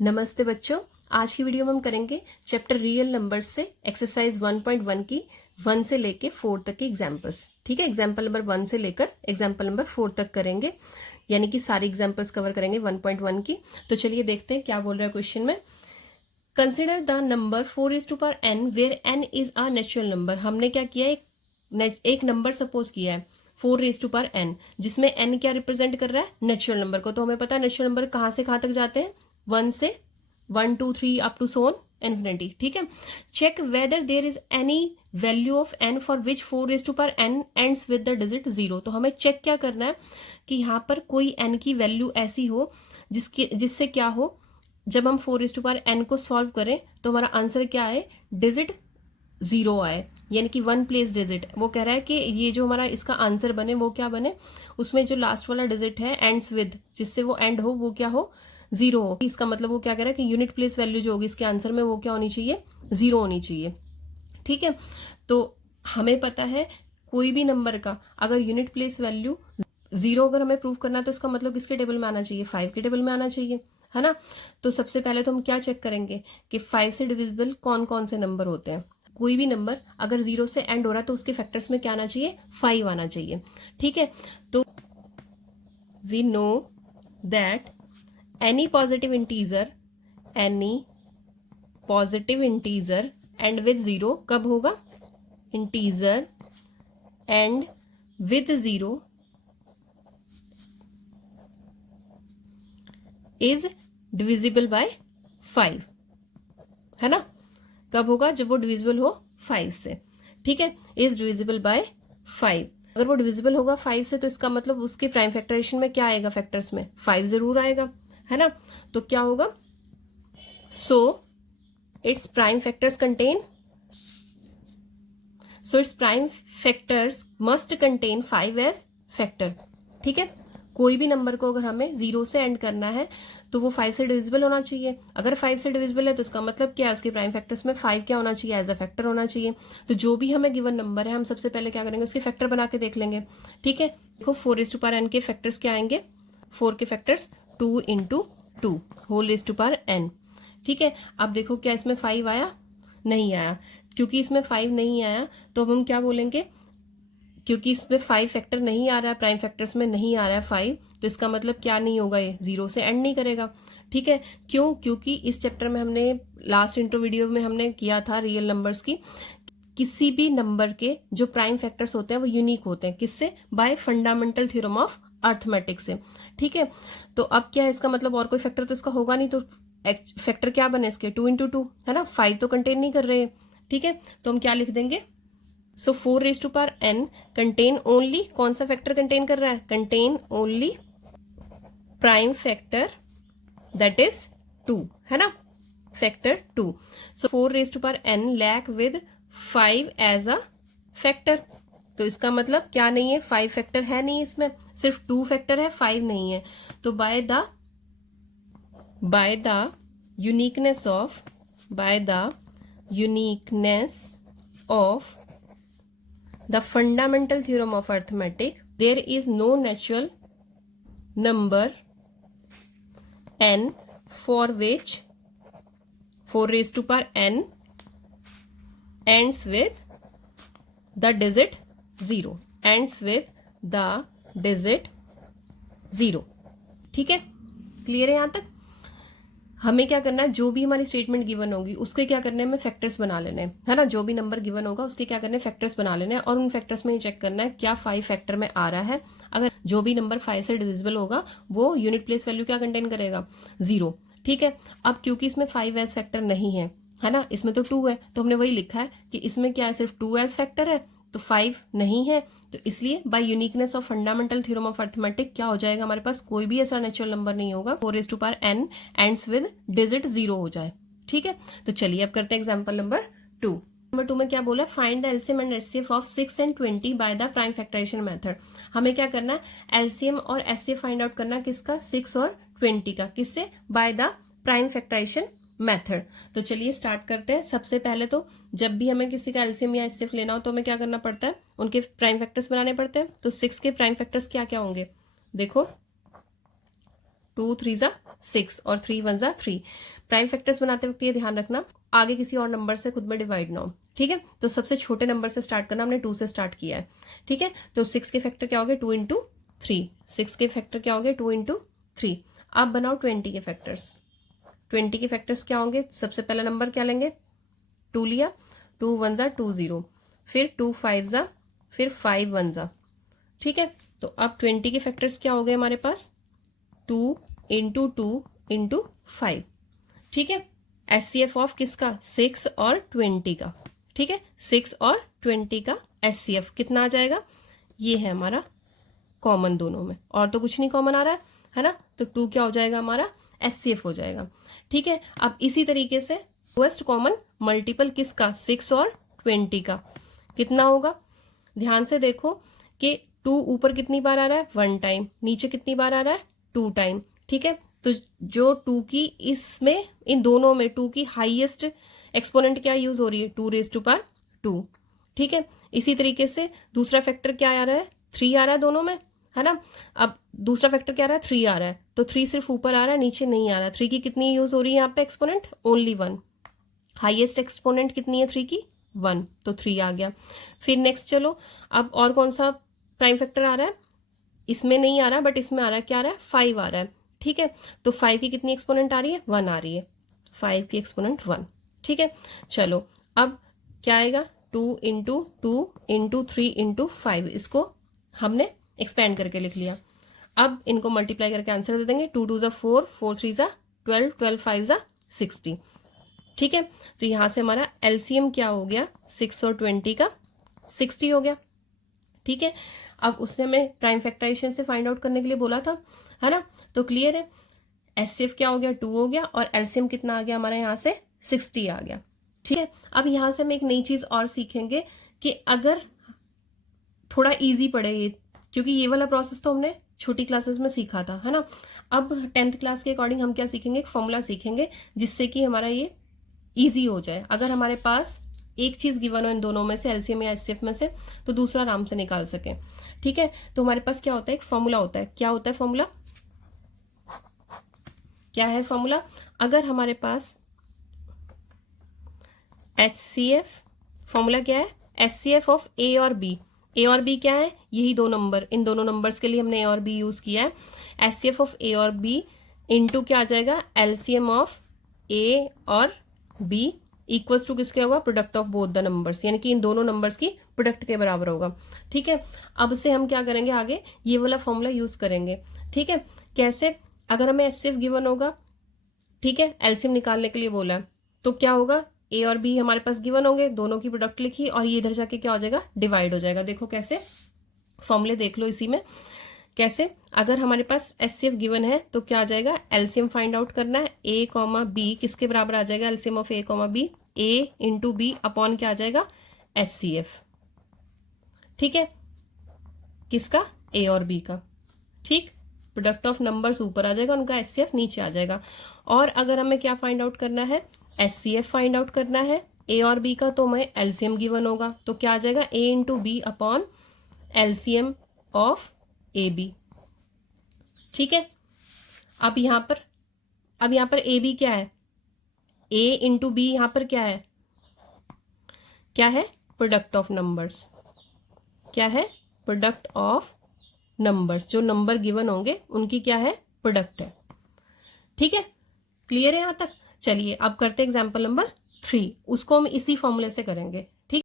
नमस्ते बच्चों। आज की वीडियो में हम करेंगे चैप्टर रियल नंबर्स से एक्सरसाइज 1.1 की 1 से लेके 4 तक के एग्जाम्पल्स। ठीक है, एग्जाम्पल नंबर 1 से लेकर एग्जाम्पल नंबर 4 तक करेंगे, यानी कि सारी एग्जाम्पल्स कवर करेंगे 1.1 की। तो चलिए देखते हैं क्या बोल रहा है क्वेश्चन में। Consider the number 4n where n is a natural number. हमने क्या किया, एक नंबर सपोज किया है 4n, जिसमें n क्या रिप्रेजेंट कर रहा है, नेचुरल नंबर को। तो हमें पता है नेचुरल नंबर कहाँ से कहाँ तक जाते हैं, 1 से 1 2 3 अप टू सोन इन्फिनिटी। ठीक है, check whether there is any value of n for which 4n ends with the digit 0। तो हमें चेक क्या करना है कि यहाँ पर कोई n की वैल्यू ऐसी हो जिससे क्या हो, जब हम 4n को सॉल्व करें तो हमारा आंसर क्या है, डिजिट 0 आए, यानी कि 1 प्लेस डिजिट। वो कह रहा है कि ये जो हमारा इसका आंसर बने वो क्या बने, उसमें जो लास्ट वाला डिजिट है एंड्स विद, जिससे वो एंड हो, वो क्या हो, 0 हो। इसका मतलब वो क्या कह रहा है कि यूनिट प्लेस वैल्यू जो होगी इसके आंसर में वो क्या होनी चाहिए, 0 होनी चाहिए। ठीक है, तो हमें पता है कोई भी नंबर का अगर यूनिट प्लेस वैल्यू 0 अगर हमें प्रूव करना है तो इसका मतलब किसके टेबल में आना चाहिए, 5 के टेबल में आना चाहिए, है ना। तो सबसे पहले तो हम क्या चेक करेंगे कि 5 से डिविजिबल कौन कौन से नंबर होते हैं। कोई भी नंबर अगर 0 से एंड हो रहा है तो उसके फैक्टर्स में क्या आना चाहिए, 5 आना चाहिए। ठीक है, तो we know that any positive integer end with 0 कब होगा, integer end with 0 is divisible by 5, है ना। कब होगा, जब वो डिविजिबल हो 5 से। ठीक है, इज डिविजिबल बाय 5। अगर वो डिविजिबल होगा 5 से तो इसका मतलब उसके प्राइम फैक्टराइजेशन में क्या आएगा, फैक्टर्स में 5 जरूर आएगा, है ना। तो क्या होगा, so its prime factors must contain 5 age factor. ठीक है, कोई भी नंबर को अगर हमें 0 से एंड करना है तो वो 5 से डिविजिबल होना चाहिए। अगर 5 से डिविजिबल है तो इसका मतलब क्या है, उसके प्राइम फैक्टर्स में 5 क्या होना चाहिए, एज अ फैक्टर होना चाहिए। तो जो भी हमें गिवन नंबर है हम सबसे पहले क्या करेंगे, उसके फैक्टर बना के देख लेंगे। ठीक है, देखो 4n के फैक्टर्स क्या आएंगे, 4 के factors 2 into 2 whole raise to power n। ठीक है, अब देखो क्या इसमें 5 आया, नहीं आया। क्योंकि इसमें 5 नहीं आया तो अब हम क्या बोलेंगे, क्योंकि इसमें 5 फैक्टर नहीं आ रहा है, प्राइम फैक्टर्स में नहीं आ रहा है 5, तो इसका मतलब क्या नहीं होगा, ये 0 से एंड नहीं करेगा। ठीक है, क्यों, क्योंकि इस चैप्टर में हमने लास्ट इंट्रो वीडियो में हमने किया था रियल नंबर्स की, किसी भी नंबर के जो प्राइम फैक्टर्स होते हैं वो यूनिक होते हैं, किससे, bye fundamental theorem of arithmetic से। ठीक है, तो अब क्या है, इसका मतलब और कोई फैक्टर तो इसका होगा नहीं, तो फैक्टर क्या बने इसके, 2 इंटू 2, है ना, 5 तो कंटेन नहीं कर रहे। ठीक है, तो हम क्या लिख देंगे, so 4 raise to power n contain only, कौन सा फैक्टर कंटेन कर रहा है, contain only prime factor that is 2, है ना, factor 2। So 4 raise to power n lack with 5 as a factor. तो इसका मतलब क्या नहीं है, 5 फैक्टर है नहीं इसमें, सिर्फ 2 फैक्टर है, 5 नहीं है। तो by the uniqueness of the fundamental theorem of arithmetic, there is no natural number n for which 4 raised to power n ends with the digit 0, ends with the digit 0। ठीक है, क्लियर है यहाँ तक। हमें क्या करना है, जो भी हमारी स्टेटमेंट गिवन होगी उसके क्या करने हैं, हमें फैक्टर्स बना लेने हैं, है ना। जो भी नंबर गिवन होगा उसके क्या करने हैं, फैक्टर्स बना लेने हैं, और उन फैक्टर्स में ये चेक करना है क्या 5 फैक्टर में आ रहा है। अगर जो भी नंबर 5 से डिविजिबल होगा वो यूनिट प्लेस वैल्यू क्या कंटेन करेगा, 0। ठीक है, अब क्योंकि इसमें 5 एज फैक्टर नहीं है, है ना, इसमें तो 2 है, तो हमने वही लिखा है कि इसमें क्या है, सिर्फ 2 एज फैक्टर है, तो 5 नहीं है। तो इसलिए by uniqueness of fundamental theorem of arithmetic क्या हो जाएगा, हमारे पास कोई भी ऐसा नेचुरल नंबर नहीं होगा 4 raise to power n ends with digit 0 हो जाए। ठीक है, तो चलिए अब करते हैं एग्जांपल नंबर 2। नंबर 2 में क्या बोला, find the LCM and HCF of 6 and 20 by the prime factorisation method. हमें क्या करना है, एलसीएम और एचसीएफ फाइंड आउट करना, किसका, 6 और 20 का, किससे, by the prime factorisation method. तो चलिए स्टार्ट करते हैं। सबसे पहले तो जब भी हमें किसी का एलसीएम या एचसीएफ लेना हो तो हमें क्या करना पड़ता है, उनके प्राइम फैक्टर्स बनाने पड़ते हैं। तो 6 के प्राइम फैक्टर्स क्या क्या होंगे, देखो 2 3 ज़ा 6 और 3 1 ज़ा 3। प्राइम फैक्टर्स बनाते वक्त ये ध्यान रखना आगे किसी और नंबर से खुद में डिवाइड ना हो, ठीक है। तो सबसे छोटे नंबर से स्टार्ट करना, हमने 2 से स्टार्ट किया है, ठीक है। तो 6 के फैक्टर क्या हो गए 2 इंटू 3, 6 के फैक्टर क्या हो गए 2 इंटू 3। अब बनाओ 20 के फैक्टर्स। 20 के फैक्टर्स क्या होंगे, सबसे पहला नंबर क्या लेंगे 2 लिया, 2 1 ज़ा 2 0, फिर 2 5 ज़ा, फिर 5 1 ज़ा, ठीक है। तो अब 20 के फैक्टर्स क्या हो गए हमारे पास 2 इंटू 2 इंटू 5, ठीक है। एचसीएफ ऑफ किसका 6 और 20 का, ठीक है। 6 और 20 का एचसीएफ कितना आ जाएगा, ये है हमारा कॉमन दोनों में, और तो कुछ नहीं कॉमन आ रहा है ना। तो 2 क्या हो जाएगा हमारा एचसीएफ हो जाएगा, ठीक है। अब इसी तरीके से लोएस्ट कॉमन मल्टीपल किसका 6 और 20 का कितना होगा, ध्यान से देखो कि 2 ऊपर कितनी बार आ रहा है 1 टाइम, नीचे कितनी बार आ रहा है 2 टाइम, ठीक है। तो जो 2 की इसमें इन दोनों में 2 की हाईएस्ट एक्सपोनेंट क्या यूज हो रही है 2 रेज टू पावर 2, ठीक है। इसी तरीके से दूसरा फैक्टर क्या आ रहा है 3 आ रहा है दोनों में, है ना। अब दूसरा फैक्टर क्या आ रहा है 3 आ रहा है, तो 3 सिर्फ ऊपर आ रहा है नीचे नहीं आ रहा। 3 की कितनी यूज हो रही है यहाँ पे एक्सपोनेंट ओनली 1, हाईएस्ट एक्सपोनेंट कितनी है 3 की 1, तो 3 आ गया। फिर नेक्स्ट चलो अब और कौन सा प्राइम फैक्टर आ रहा है, इसमें नहीं आ रहा बट इसमें आ रहा है, क्या आ रहा है 5 आ रहा है, ठीक है। तो 5 की कितनी एक्सपोनेंट आ रही है 1 आ रही है, 5 की एक्सपोनेंट 1, ठीक है। चलो अब क्या आएगा 2 इंटू 2 इंटू 3 इंटू 5, इसको हमने एक्सपेंड करके लिख लिया। अब इनको मल्टीप्लाई करके आंसर दे देंगे 2 2 ज़ा 4, 4 3 ज़ा 12, 12 5 ज़ा 60, ठीक है। तो यहां से हमारा एलसीएम क्या हो गया 6 और 20 का 60 हो गया, ठीक है। अब उसने हमें प्राइम फैक्टराइजेशन से फाइंड आउट करने के लिए बोला था, है ना। तो क्लियर है, एचसीएफ क्या हो गया 2 हो गया और एलसीएम कितना आ गया हमारे यहाँ से 60 आ गया, ठीक है। अब यहां से हम एक नई चीज और सीखेंगे कि अगर थोड़ा इजी पड़े ये, क्योंकि ये वाला प्रोसेस तो हमने छोटी क्लासेस में सीखा था, है ना। अब 10th क्लास के अकॉर्डिंग हम क्या सीखेंगे, एक फॉर्मूला सीखेंगे जिससे कि हमारा ये इजी हो जाए। अगर हमारे पास एक चीज गिवन हो इन दोनों में से एलसीएम या एचसीएफ में से, तो दूसरा आराम से निकाल सके, ठीक है। तो हमारे पास क्या होता है एक फॉर्मूला होता है, क्या होता है फॉर्मूला, क्या है फॉर्मूला, अगर हमारे पास एचसीएफ, फॉर्मूला क्या है एचसीएफ ऑफ ए और बी, ए और बी क्या है यही दो नंबर, इन दोनों नंबर्स के लिए हमने ए और बी यूज किया है। एचसीएफ ऑफ ए और बी इंटू क्या आ जाएगा एलसीएम ऑफ ए और बी इक्वल्स टू किसके होगा product of both the numbers, यानी कि इन दोनों नंबर्स की प्रोडक्ट के बराबर होगा, ठीक है। अब से हम क्या करेंगे आगे ये वाला फॉर्मूला यूज करेंगे, ठीक है। कैसे, अगर हमें एचसीएफ गिवन होगा, ठीक है, एलसीएम निकालने के लिए बोला है, तो क्या होगा ए और बी हमारे पास गिवन होंगे, दोनों की प्रोडक्ट लिखी और ये इधर जाके क्या हो जाएगा डिवाइड हो जाएगा। देखो कैसे, फॉर्मूले देख लो इसी में कैसे, अगर हमारे पास एचसीएफ गिवन है तो क्या आ जाएगा एलसीएम फाइंड आउट करना है, ए कॉमा बी किसके बराबर आ जाएगा LCM of a comma b, a into B upon क्या आ जाएगा एचसीएफ, ठीक है, किसका ए और बी का, ठीक। प्रोडक्ट ऑफ नंबर्स ऊपर आ जाएगा, उनका एचसीएफ नीचे आ जाएगा। और अगर हमें क्या फाइंड आउट करना है एचसीएफ फाइंड आउट करना है ए और बी का, तो हमें एलसीएम गिवन होगा, तो क्या आ जाएगा A into B upon LCM of A B, ठीक है। अब यहां पर ए बी क्या है, ए इंटू बी यहां पर क्या है प्रोडक्ट ऑफ नंबर्स, क्या है प्रोडक्ट ऑफ नंबर्स, जो नंबर गिवन होंगे उनकी क्या है प्रोडक्ट है, ठीक है। क्लियर है यहां तक, चलिए अब करते हैं एग्जाम्पल नंबर 3, उसको हम इसी फॉर्मूले से करेंगे, ठीक।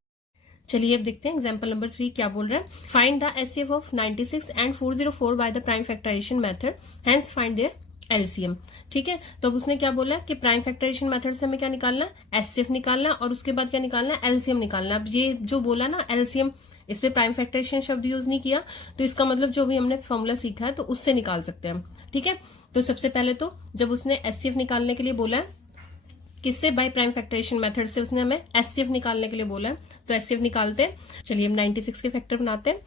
चलिए अब देखते हैं एग्जाम्पल नंबर 3 क्या बोल रहा है, find the HCF of 96 and 404 by the prime factorisation method, hence find their LCM, ठीक है। तो अब उसने क्या बोला है कि प्राइम फैक्टराइजेशन मेथड से हमें क्या निकालना है एचसीएफ निकालना है और उसके बाद क्या निकालना है एलसीएम निकालना है। अब ये जो बोला ना एलसीएम, इस पे प्राइम फैक्टराइजेशन शब्द यूज नहीं किया, तो इसका मतलब जो भी हमने फॉर्मूला सीखा है तो उससे निकाल सकते हैं हम, ठीक है। तो सबसे पहले तो जब उसने एचसीएफ निकालने के लिए बोला है किससे, बाय प्राइम फैक्टराइजेशन मेथड से उसने हमें एचसीएफ निकालने के लिए बोला है, तो एचसीएफ निकालते हैं। चलिए हम 96 के फैक्टर बनाते हैं,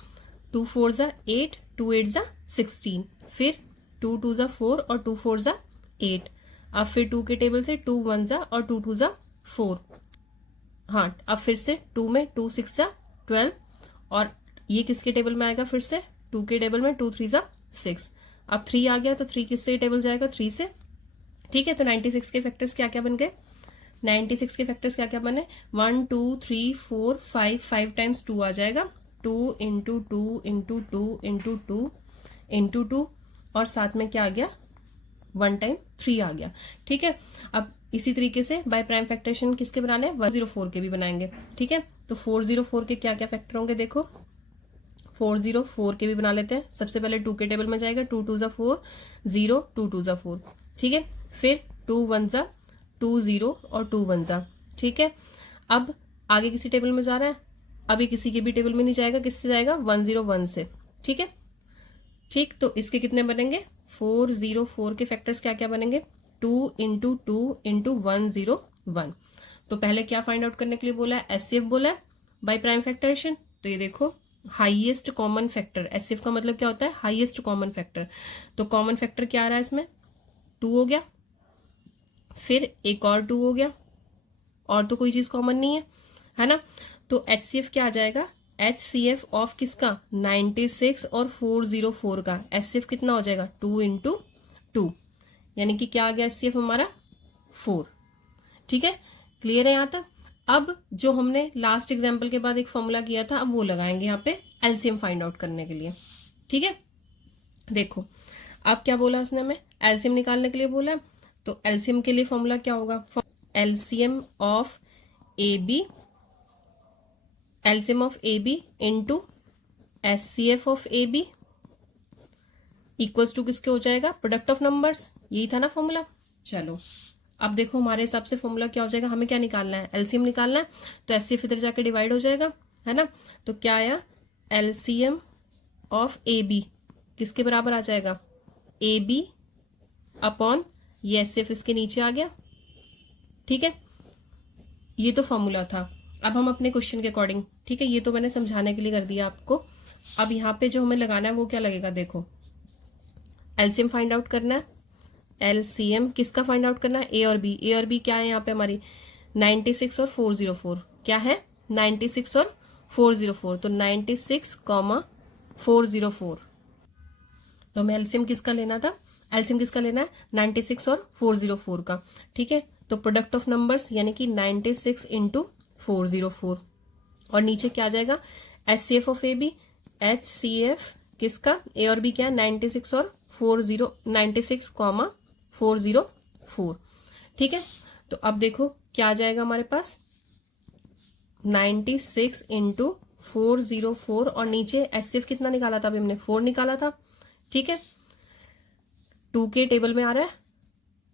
2 4 ज़ा 8, 2 8 ज़ा 16, फिर 2 2 ज़ा 4 और 2 4 ज़ा 8, अब फिर 2 के टेबल से 2 1 ज़ा और 2 2 ज़ा 4, हाँ अब फिर से 2 में 2 6 ज़ा 12 और ये किसके टेबल में आएगा फिर से 2 के टेबल में 2 3 ज़ा 6, अब 3 आ गया तो 3 किससे टेबल जाएगा, 3 से। ठीक है, तो 96 के फैक्टर्स क्या क्या बन गए, 96 के फैक्टर्स क्या क्या बने, 1 2 3 4 5, 5 टाइम्स 2 आ जाएगा, 2 इंटू 2 इंटू 2 इंटू 2 इंटू 2, और साथ में क्या आ गया, 1 टाइम 3 आ गया। ठीक है, अब इसी तरीके से बाय प्राइम फैक्टरेशन किसके बनाने हैं, 104 के भी बनाएंगे। ठीक है, तो 404 के क्या क्या फैक्टर होंगे, देखो 404 के भी बना लेते हैं। सबसे पहले 2 के टेबल में जाएगा, 2 2 जा 4, 0 2 2 जा 4। ठीक है, फिर 2 1 जा 2 0 और 2 1 जा। ठीक है, अब आगे किसी टेबल में जा रहा है, अभी किसी के भी टेबल में नहीं जाएगा, किससे जाएगा, 101 से। ठीक है, ठीक, तो इसके कितने बनेंगे, 404 के फैक्टर्स क्या क्या बनेंगे, 2 इंटू 2 इंटू 101। तो पहले क्या फाइंड आउट करने के लिए बोला है, एचसीएफ बोला है बाय प्राइम फैक्टरेशन। तो ये देखो हाईएस्ट कॉमन फैक्टर, एचसीएफ का मतलब क्या होता है, हाईएस्ट कॉमन फैक्टर। तो कॉमन फैक्टर क्या आ रहा है इसमें, 2 हो गया, फिर एक और 2 हो गया, और तो कोई चीज कॉमन नहीं है ना। तो एचसीएफ क्या आ जाएगा, एचसीएफ ऑफ किसका, 96 और 404 का एचसीएफ कितना हो जाएगा, 2 इंटू 2, यानी कि क्या आ गया एचसीएफ हमारा, 4। ठीक है, क्लियर है यहां तक। अब जो हमने लास्ट एग्जाम्पल के बाद एक फॉर्मूला किया था, अब वो लगाएंगे यहाँ पे एलसीएम फाइंड आउट करने के लिए। ठीक है, देखो अब क्या बोला उसने हमें, एलसीएम निकालने के लिए बोला। तो एलसीएम के लिए फॉर्मूला क्या होगा, LCM of A b, LCM of A b into HCF of A b equals to किसके हो जाएगा, प्रोडक्ट ऑफ नंबर्स। यही था ना फॉर्मूला। चलो अब देखो हमारे हिसाब से फॉर्मूला क्या हो जाएगा, हमें क्या निकालना है, एलसीएम निकालना है। तो एचसीएफ इधर जाके डिवाइड हो जाएगा, है ना। तो क्या आया, एलसीएम ऑफ ए बी किसके बराबर आ जाएगा, ए बी अपॉन ये एचसीएफ इसके नीचे आ गया। ठीक है, ये तो फॉर्मूला था। अब हम अपने क्वेश्चन के अकॉर्डिंग, ठीक है, ये तो मैंने समझाने के लिए कर दिया आपको। अब यहाँ पे जो हमें लगाना है वो क्या लगेगा, देखो एलसीएम फाइंड आउट करना है। एलसीएम किसका फाइंड आउट करना है, ए और बी। ए और बी क्या है यहाँ पे हमारी, 96 और 404 क्या है, 96 और 404। तो 96, 404। तो हमें एलसीएम किसका लेना था, एलसीएम किसका लेना है, 96 और 404 का। ठीक है, तो प्रोडक्ट ऑफ नंबर्स यानी कि 96 इंटू 404, और नीचे क्या आ जाएगा, HCF of A b, HCF किसका, ए और बी क्या है, 96 और 96, 404। ठीक है, तो अब देखो क्या आ जाएगा हमारे पास, 96 इंटू 404, और नीचे एचसीएफ कितना निकाला था अभी हमने, 4 निकाला था। ठीक है, 2 के टेबल में आ रहा है,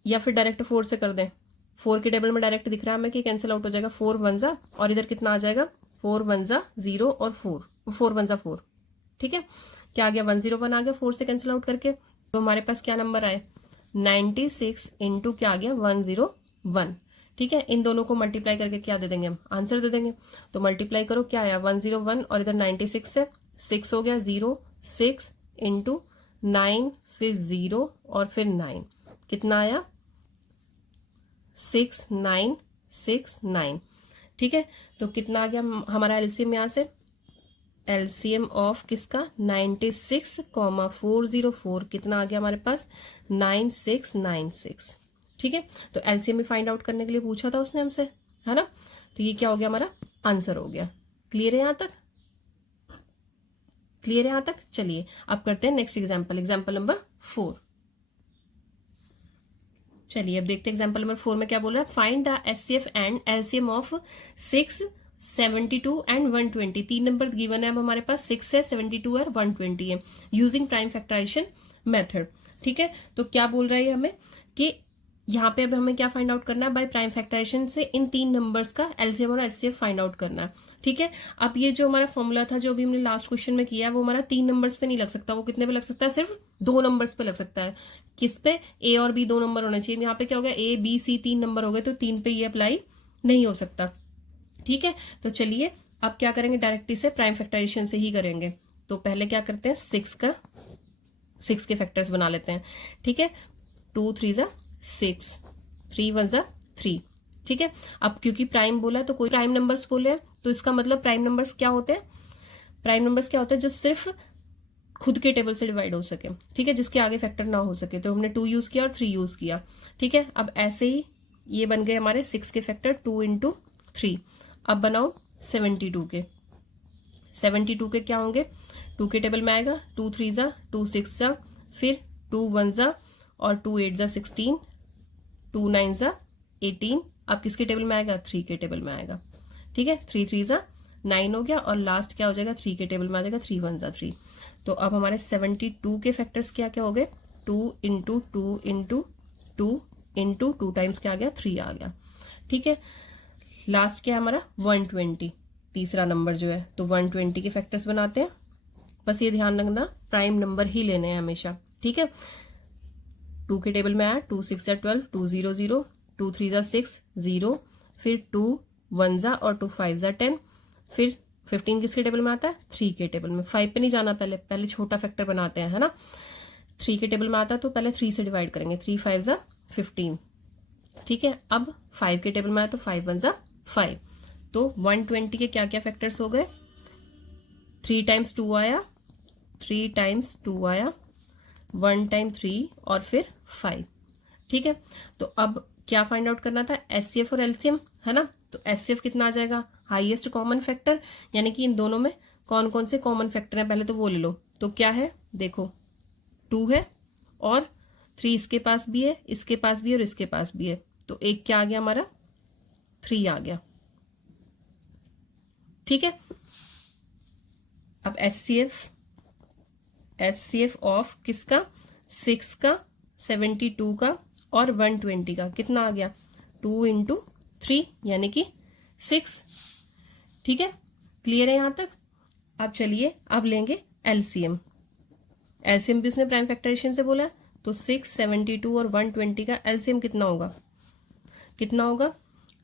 या फिर डायरेक्ट 4 से कर दें, 4 के टेबल में डायरेक्ट दिख रहा है हमें कि कैंसिल आउट हो जाएगा, 4 1 जा, और इधर कितना आ जाएगा, 4 1 जा 0 और 4 1 जा 4। ठीक है, क्या आ गया, 101 आ गया 4 से कैंसिल आउट करके। तो हमारे पास क्या नंबर आए, 96 इंटू क्या आ गया, 101। ठीक है, इन दोनों को मल्टीप्लाई करके क्या दे देंगे हम, आंसर दे देंगे। तो मल्टीप्लाई करो, क्या आया 101, और इधर 96 है, 6 हो गया, 0 6 इंटू 9, फिर 0 और फिर 9, कितना आया 6969। ठीक है, तो कितना आ गया हमारा एलसीएम यहां से, एलसीएम ऑफ किसका, 96, 404 कितना आ गया हमारे पास, 9696। ठीक है, तो एलसीएम में फाइंड आउट करने के लिए पूछा था उसने हमसे, है ना। तो ये क्या हो गया, हमारा आंसर हो गया। क्लियर है यहां तक, क्लियर है यहां तक। चलिए अब करते हैं नेक्स्ट एग्जाम्पल, एग्जाम्पल नंबर 4। चलिए अब देखते हैं एग्जाम्पल नंबर 4 में क्या बोल रहा है, find the HCF and LCM of 6 72 and 120। 3 number given है, अब हमारे पास 6 है, 72 है और 120 है, यूजिंग प्राइम फैक्टराइजेशन मेथड। ठीक है, तो क्या बोल रहा है हमें कि यहाँ पे अब हमें क्या फाइंड आउट करना है, बाय प्राइम फैक्टराइजेशन से इन 3 नंबर्स का एलसीएम और एचसीएफ फाइंड आउट करना है। ठीक है, अब ये जो हमारा फॉर्मूला था जो अभी हमने लास्ट क्वेश्चन में किया, वो हमारा 3 नंबर्स पे नहीं लग सकता, वो कितने पे लग सकता है, सिर्फ 2 नंबर्स पे लग सकता है। किस पे, ए और बी 2 नंबर होने चाहिए। यहाँ पे क्या हो गया, ए बी सी 3 नंबर हो गए, तो 3 पे ये अप्लाई नहीं हो सकता। ठीक है, तो चलिए अब क्या करेंगे, डायरेक्टली से प्राइम फैक्टराइजेशन से ही करेंगे। तो पहले क्या करते हैं, 6 के फैक्टर्स बना लेते हैं। ठीक है, 2 3 जा 6, 3 1 जा 3। ठीक है, अब क्योंकि प्राइम बोला तो कोई प्राइम नंबर्स बोले हैं, तो इसका मतलब प्राइम नंबर्स क्या होते हैं, प्राइम नंबर्स क्या होते हैं, जो सिर्फ खुद के टेबल से डिवाइड हो सके, ठीक है, जिसके आगे फैक्टर ना हो सके। तो हमने 2 यूज किया और 3 यूज किया, ठीक है। अब ऐसे ही ये बन गए हमारे 6 के फैक्टर 2 इंटू 3। अब बनाओ 72 के। 72 के क्या होंगे, 2 के टेबल में आएगा 2 3 जा 2 6 जा, फिर 2 1 जा और 2 8 जा 16, 2 9 जा 18। अब किसके टेबल में आएगा, 3 के टेबल में आएगा, ठीक है। 3 3 जा 9 हो गया और लास्ट क्या हो जाएगा, 3 के टेबल में आ जाएगा 3 1 जा 3। तो अब हमारे 72 के फैक्टर्स क्या क्या हो गए, 2 इंटू 2 इंटू 2 इंटू 2 टाइम्स क्या आ गया, 3 आ गया, ठीक है। लास्ट क्या है हमारा 120, तीसरा नंबर जो है। तो 120 के फैक्टर्स बनाते हैं। बस ये ध्यान रखना प्राइम नंबर ही लेने हैं हमेशा, ठीक है। 2 के टेबल में आया 2 6 जा 12, 2 0 0, 2 3 जा 6 0, फिर 2 1 जा और 2 5 जा 10, फिर 15 किसके टेबल में आता है, 3 के टेबल में। 5 पे नहीं जाना, पहले छोटा फैक्टर बनाते हैं, है ना। 3 के टेबल में आता है तो पहले 3 से डिवाइड करेंगे, 3 5 जा 15, ठीक है। अब 5 के टेबल में आया तो 5 1 जा 5। तो 120 के क्या क्या फैक्टर्स हो गए, 3 टाइम्स 2 आया, 3 टाइम्स 2 आया, 1 टाइम 3 और फिर 5, ठीक है। तो अब क्या फाइंड आउट करना था, एचसीएफ और एलसीएम, है ना। तो एचसीएफ कितना आ जाएगा, हाईएस्ट कॉमन फैक्टर, यानी कि इन दोनों में कौन कौन से कॉमन फैक्टर हैं पहले तो वो ले लो। तो क्या है, देखो 2 है और 3 इसके पास भी है, इसके पास भी है और इसके पास भी है। तो एक क्या आ गया हमारा, 3 आ गया, ठीक है। अब एचसीएफ ऑफ किसका, 6 का, 72 का और 120 का कितना आ गया, 2 इंटू 3 यानी कि 6, ठीक है। क्लियर है यहां तक। अब चलिए अब लेंगे एलसीएम। एलसीएम भी उसने प्राइम फैक्टराइजेशन से बोला है। तो 6 72 और 120 का एलसीएम कितना होगा, कितना होगा,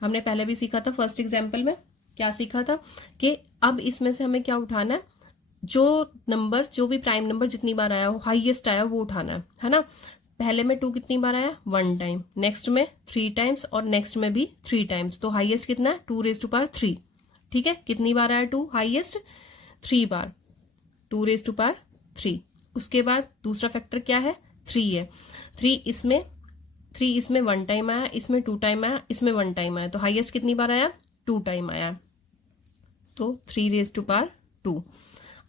हमने पहले भी सीखा था फर्स्ट एग्जाम्पल में। क्या सीखा था कि अब इसमें से हमें क्या उठाना है, जो नंबर, जो भी प्राइम नंबर जितनी बार आया हो, हाईएस्ट आया वो उठाना है ना। पहले में 2 कितनी बार आया, 1 टाइम, नेक्स्ट में 3 टाइम्स और नेक्स्ट में भी 3 टाइम्स। तो हाईएस्ट कितना है, 2 रेज़ टू पावर 3, ठीक है। कितनी बार आया 2 हाईएस्ट, 3 बार, 2 रेज़ टू पावर 3। उसके बाद दूसरा फैक्टर क्या है, 3 है। 3 इसमें 1 टाइम आया, इसमें 2 टाइम आया, इसमें 1 टाइम आया। तो हाईएस्ट कितनी बार आया, 2 टाइम आया। तो 3 रेज़ टू पावर 2।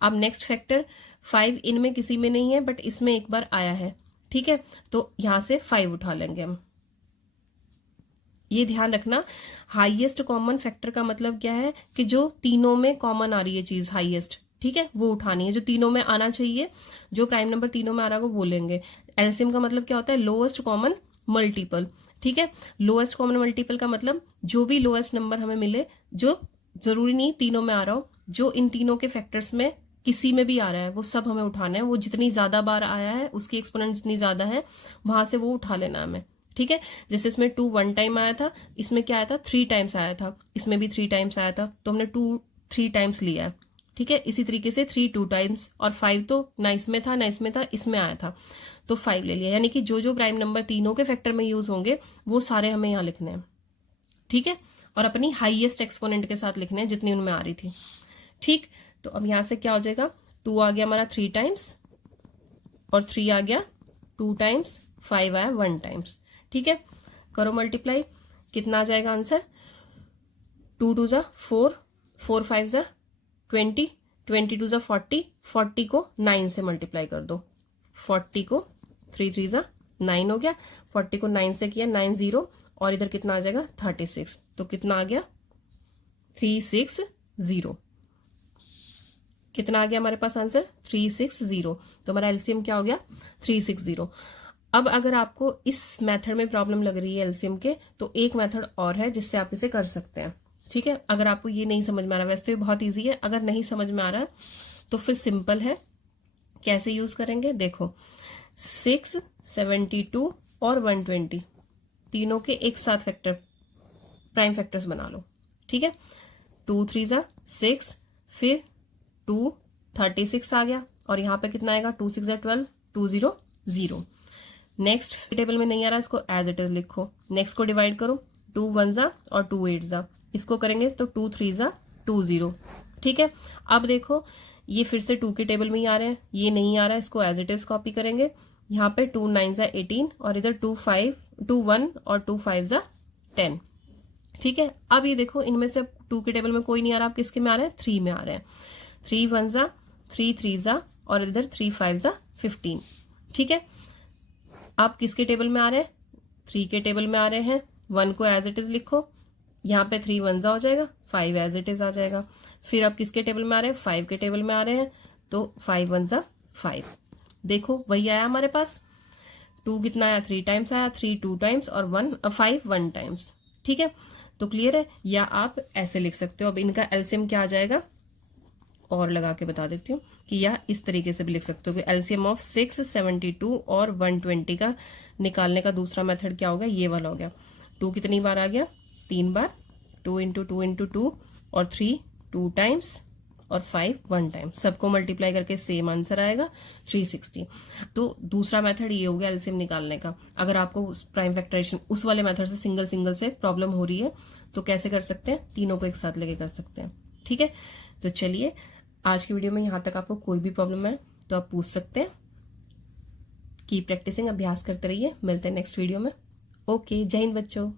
अब नेक्स्ट फैक्टर 5 इनमें किसी में नहीं है बट इसमें एक बार आया है, ठीक है। तो यहां से 5 उठा लेंगे हम। ये ध्यान रखना, हाईएस्ट कॉमन फैक्टर का मतलब क्या है कि जो तीनों में कॉमन आ रही है चीज हाईएस्ट, ठीक है, वो उठानी है। जो तीनों में आना चाहिए, जो प्राइम नंबर तीनों में आ रहा है वो बोलेंगे। एलसीएम का मतलब क्या होता है, लोएस्ट कॉमन मल्टीपल, ठीक है। लोएस्ट कॉमन मल्टीपल का मतलब जो भी लोएस्ट नंबर हमें मिले, जो जरूरी नहीं तीनों में आ रहा हो, जो इन तीनों के फैक्टर्स में किसी में भी आ रहा है वो सब हमें उठाना है। वो जितनी ज्यादा बार आया है उसकी एक्सपोनेंट जितनी ज्यादा है वहां से वो उठा लेना हमें, ठीक है। जैसे इसमें 2 1 टाइम आया था, इसमें क्या आया था, 3 टाइम्स आया था, इसमें भी 3 टाइम्स आया था, तो हमने 2 3 टाइम्स लिया है, ठीक है। इसी तरीके से 3 2 टाइम्स और 5 तो ना इसमें था ना इसमें था, इसमें आया था तो 5 ले लिया। यानी कि जो जो प्राइम नंबर तीनों के फैक्टर में यूज होंगे वो सारे हमें यहाँ लिखने हैं, ठीक है। और अपनी हाईएस्ट एक्सपोनेंट के साथ लिखने हैं जितनी उनमें आ रही थी, ठीक। तो अब यहां से क्या हो जाएगा, 2 आ गया हमारा 3 टाइम्स और 3 आ गया 2 टाइम्स, 5 आया 1 टाइम्स, ठीक है। करो मल्टीप्लाई, कितना आ जाएगा आंसर, 2 2 जा 4, 4 5 जा 20, 20 2 जा 40, 40 को 9 से मल्टीप्लाई कर दो, 40 को 3 3 जा 9 हो गया, 40 को 9 से किया 9 0 और इधर कितना आ जाएगा 36। तो कितना आ गया 360, कितना आ गया हमारे पास आंसर 360। तो हमारा एलसीएम क्या हो गया 360। अब अगर आपको इस मेथड में प्रॉब्लम लग रही है एलसीएम के, तो एक मेथड और है जिससे आप इसे कर सकते हैं, ठीक है। अगर आपको ये नहीं समझ में आ रहा, वैसे तो ये बहुत ईजी है, अगर नहीं समझ में आ रहा तो फिर सिंपल है। कैसे यूज करेंगे, देखो 6 72 और 120 तीनों के एक साथ फैक्टर प्राइम फैक्टर्स बना लो, ठीक है। 2 3 जा 6, फिर 2 36 आ गया और यहाँ पे कितना आएगा 2 6 जा 12, 2 0 0। नेक्स्ट टेबल में नहीं आ रहा, इसको एज इट इज लिखो। नेक्स्ट को डिवाइड करो, 2 1 जा और 2 8 जा, इसको करेंगे तो 2 3 जा 2 0, ठीक है, अब देखो ये फिर से 2 के टेबल में ही आ रहे हैं, ये नहीं आ रहा है, इसको एज इट इज कॉपी करेंगे। यहाँ पे 2 9 18 और इधर 2 1 और 2 5 10। ठीक है, अब ये देखो इनमें से 2 के टेबल में कोई नहीं आ रहा, आप किसके में आ रहे हैं, 3 में आ रहे हैं। 3 1 3 3 और इधर 3 5 15। ठीक है, आप किसके टेबल में आ रहे हैं, 3 के टेबल में आ रहे हैं। 1 को एज इट इज लिखो, यहाँ पे 3 1 हो जाएगा, 5 एज इट इज आ जाएगा। फिर आप किसके टेबल में आ रहे हैं, 5 के टेबल में आ रहे हैं, तो 5 1 5। देखो वही आया हमारे पास। 2 कितना आया, 3 टाइम्स आया, 3 2 टाइम्स और 5 1 टाइम्स। ठीक है, तो क्लियर है। या आप ऐसे लिख सकते हो। अब इनका एलसीएम क्या आ जाएगा, और लगा के बता देती हूँ कि या इस तरीके से भी लिख सकते हो कि एलसीएम ऑफ 6 72 और 120 का निकालने का दूसरा मेथड क्या हो गया, ये वाला हो गया। 2 कितनी बार आ गया, 3 बार। 2 इंटू 2 इंटू 2 और 3 2 टाइम्स और 5 1 टाइम, सबको मल्टीप्लाई करके सेम आंसर आएगा 360। तो दूसरा मेथड ये हो गया एलसीएम निकालने का। अगर आपको उस प्राइम फैक्टराइजेशन उस वाले मेथड से सिंगल सिंगल से प्रॉब्लम हो रही है तो कैसे कर सकते हैं, तीनों को एक साथ लेके कर सकते हैं। ठीक है, तो चलिए आज की वीडियो में यहाँ तक आपको कोई भी प्रॉब्लम है तो आप पूछ सकते हैं। की प्रैक्टिसिंग, अभ्यास करते रहिए। मिलते हैं नेक्स्ट वीडियो में। ओके, जय हिंद बच्चों।